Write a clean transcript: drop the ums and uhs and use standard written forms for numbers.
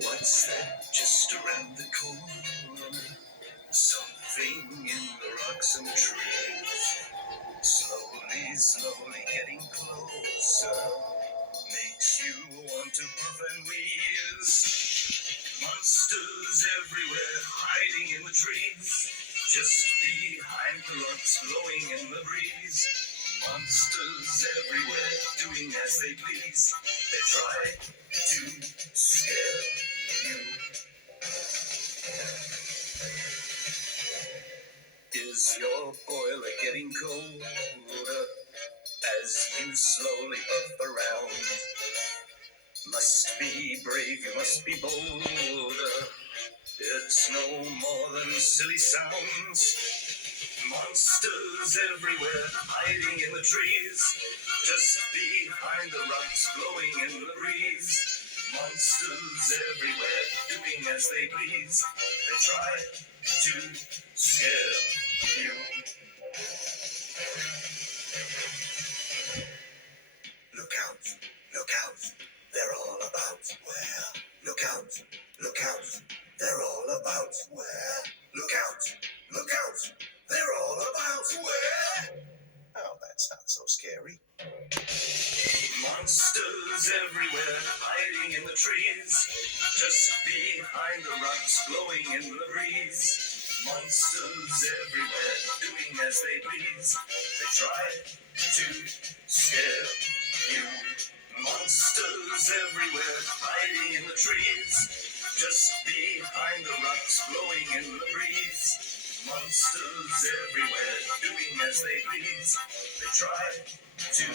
What's that just around the corner? Something in the rocks and trees. Slowly, slowly getting closer. Makes you want to puff and wheeze. Monsters everywhere, hiding in the trees. Just behind the rocks, blowing in the breeze. Monsters everywhere, doing as they please. They try to scare you. Is your boiler getting colder as you slowly puff around? Must be brave, you must be bolder. It's no more than silly sounds. Monsters everywhere, hiding in the trees. Just behind the rocks, blowing in the breeze. Monsters everywhere, doing as they please. They try to scare you. Look out, look out, they're all about where? Look out, look out, they're all about where? Look out, look out, they're all about where? Oh, that's not so scary. Monsters everywhere, hiding in the trees. Just behind the rocks, blowing in the breeze. Monsters everywhere, doing as they please. They try to scare you. Monsters everywhere, hiding in the trees. Just behind the rocks, blowing in the breeze. Monsters everywhere, doing as they please. They try to